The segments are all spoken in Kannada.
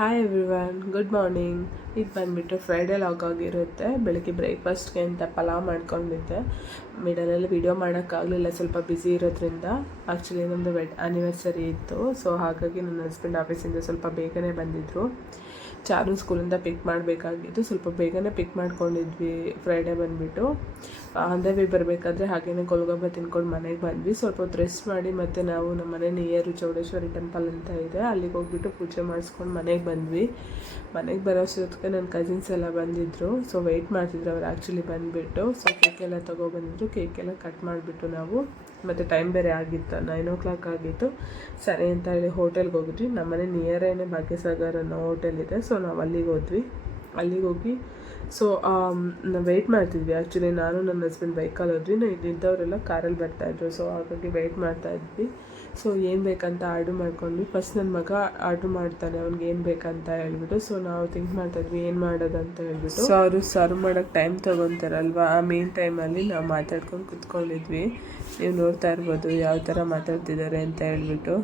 Hi everyone, good morning. ಇದು ಬಂದುಬಿಟ್ಟು ಫ್ರೈಡೇ ಲಾಗ್ ಆಗಿರುತ್ತೆ. ಬೆಳಗ್ಗೆ ಬ್ರೇಕ್ಫಾಸ್ಟ್ಗೆ ಅಂತ ಪಲಾವ್ ಮಾಡ್ಕೊಂಡಿದ್ದೆ. ಮಿಡಲಲ್ಲಿ ವೀಡಿಯೋ ಮಾಡೋಕ್ಕಾಗಲಿಲ್ಲ, ಸ್ವಲ್ಪ ಬ್ಯುಸಿ ಇರೋದ್ರಿಂದ. ಆ್ಯಕ್ಚುಲಿ ನಮ್ಮದು ಆ್ಯನಿವರ್ಸರಿ ಇತ್ತು, ಸೊ ಹಾಗಾಗಿ ನನ್ನ ಹಸ್ಬೆಂಡ್ ಆಫೀಸಿಂದ ಸ್ವಲ್ಪ ಬೇಗನೆ ಬಂದಿದ್ದರು. ಚಾರು ಸ್ಕೂಲಿಂದ ಪಿಕ್ ಮಾಡಬೇಕಾಗಿತ್ತು, ಸ್ವಲ್ಪ ಬೇಗನೆ ಪಿಕ್ ಮಾಡ್ಕೊಂಡಿದ್ವಿ. ಫ್ರೈಡೇ ಬಂದುಬಿಟ್ಟು ಅಂದವಿ ಬರಬೇಕಾದ್ರೆ ಹಾಗೆಯೇ ಕೊಲ್ಗಬ್ಬ ತಿನ್ಕೊಂಡು ಮನೆಗೆ ಬಂದ್ವಿ. ಸ್ವಲ್ಪ ಹೊತ್ತು ರೆಸ್ಟ್ ಮಾಡಿ ಮತ್ತು ನಾವು ನಮ್ಮ ಮನೆ ನಿಯರು ಚೌಡೇಶ್ವರಿ ಟೆಂಪಲ್ ಅಂತ ಇದೆ, ಅಲ್ಲಿಗೆ ಹೋಗ್ಬಿಟ್ಟು ಪೂಜೆ ಮಾಡಿಸ್ಕೊಂಡು ಮನೆಗೆ ಬಂದ್ವಿ. ಮನೆಗೆ ಬರೋಷ್ಟೊತ್ತಿಗೆ ನನ್ನ ಕಸಿನ್ಸ್ ಎಲ್ಲ ಬಂದಿದ್ದರು. ಸೊ ವೆಯ್ಟ್ ಮಾಡ್ತಿದ್ರು ಅವ್ರು ಆ್ಯಕ್ಚುಲಿ ಬಂದುಬಿಟ್ಟು. ಸೊ ಕೇಕೆಲ್ಲ ತೊಗೊಬಂದಿದ್ರು. ಕೇಕೆಲ್ಲ ಕಟ್ ಮಾಡಿಬಿಟ್ಟು ನಾವು, ಮತ್ತು ಟೈಮ್ ಬೇರೆ ಆಗಿತ್ತು, 9 o'clock ಆಗಿತ್ತು. ಸರಿ ಅಂತ ಹೇಳಿ ಹೋಟೆಲ್ಗೆ ಹೋಗಿದ್ವಿ. ನಮ್ಮನೆ ನಿಯರೇನೆ ಭಾಗ್ಯಸಾಗರ್ ಅನ್ನೋ ಹೋಟೆಲ್ ಇದೆ. ಸೊ ನಾವು ಅಲ್ಲಿಗೆ ಹೋದ್ವಿ. ಅಲ್ಲಿಗೆ ಹೋಗಿ ಸೊ ನಾವು ವೆಯ್ಟ್ ಮಾಡ್ತಿದ್ವಿ. ಆ್ಯಕ್ಚುಲಿ ನಾನು ನನ್ನ ಹಸ್ಬೆಂಡ್ ಬೈಕಲ್ಲಿ ಹೋದ್ವಿ, ಇದ್ದವರೆಲ್ಲ ಕಾರಲ್ಲಿ ಬರ್ತಾಯಿದ್ರು. ಸೊ ಹಾಗಾಗಿ ವೆಯ್ಟ್ ಮಾಡ್ತಾಯಿದ್ವಿ. ಸೊ ಏನು ಬೇಕಂತ ಆರ್ಡ್ರ್ ಮಾಡ್ಕೊಂಡ್ವಿ. ಫಸ್ಟ್ ನನ್ನ ಮಗ ಆರ್ಡ್ರ್ ಮಾಡ್ತಾನೆ, ಅವ್ನಿಗೆ ಏನು ಬೇಕಂತ ಹೇಳ್ಬಿಟ್ಟು. ಸೊ ನಾವು ಥಿಂಕ್ ಮಾಡ್ತಾಯಿದ್ವಿ ಏನು ಮಾಡೋದಂತ ಹೇಳ್ಬಿಟ್ಟು. ಸೊ ಅವರು ಸರ್ವ್ ಮಾಡೋಕ್ಕೆ ಟೈಮ್ ತೊಗೊತಾರಲ್ವ, ಆ ಮೇನ್ ಟೈಮಲ್ಲಿ ನಾವು ಮಾತಾಡ್ಕೊಂಡು ಕುತ್ಕೊಂಡಿದ್ವಿ. ನೀವು ನೋಡ್ತಾ ಇರ್ಬೋದು ಯಾವ ಥರ ಮಾತಾಡ್ತಿದ್ದಾರೆ ಅಂತ ಹೇಳ್ಬಿಟ್ಟು.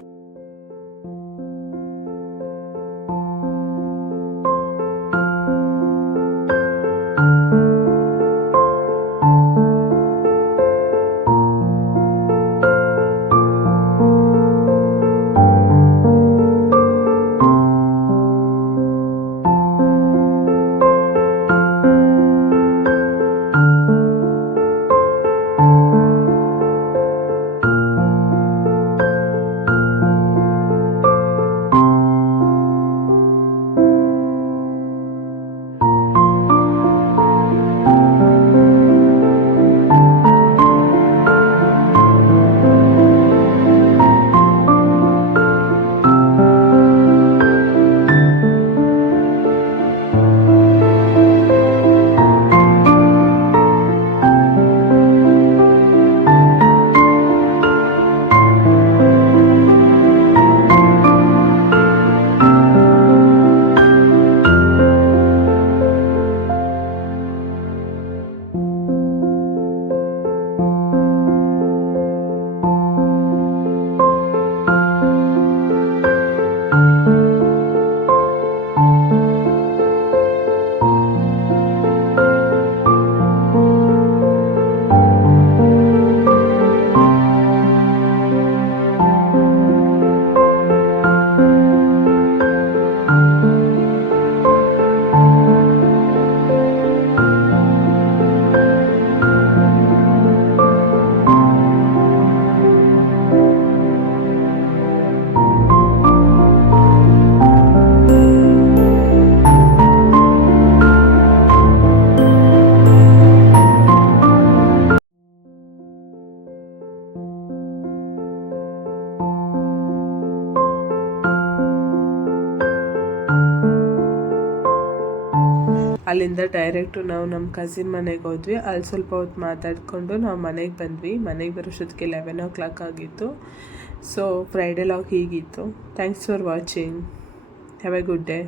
ಅಲ್ಲಿಂದ ಡೈರೆಕ್ಟು ನಾವು ನಮ್ಮ ಕಸಿನ್ ಮನೆಗೆ ಹೋದ್ವಿ. ಅಲ್ಲಿ ಸ್ವಲ್ಪ ಹೊತ್ತು ಮಾತಾಡಿಕೊಂಡು ನಾವು ಮನೆಗೆ ಬಂದ್ವಿ. ಮನೆಗೆ ಬರೋಷ್ಟೊತ್ತಿಗೆ 11 o'clock ಆಗಿತ್ತು. ಸೊ ಫ್ರೈಡೇ ಲಾಗ್ ಹೀಗಿತ್ತು. Thanks for watching. Have A good day.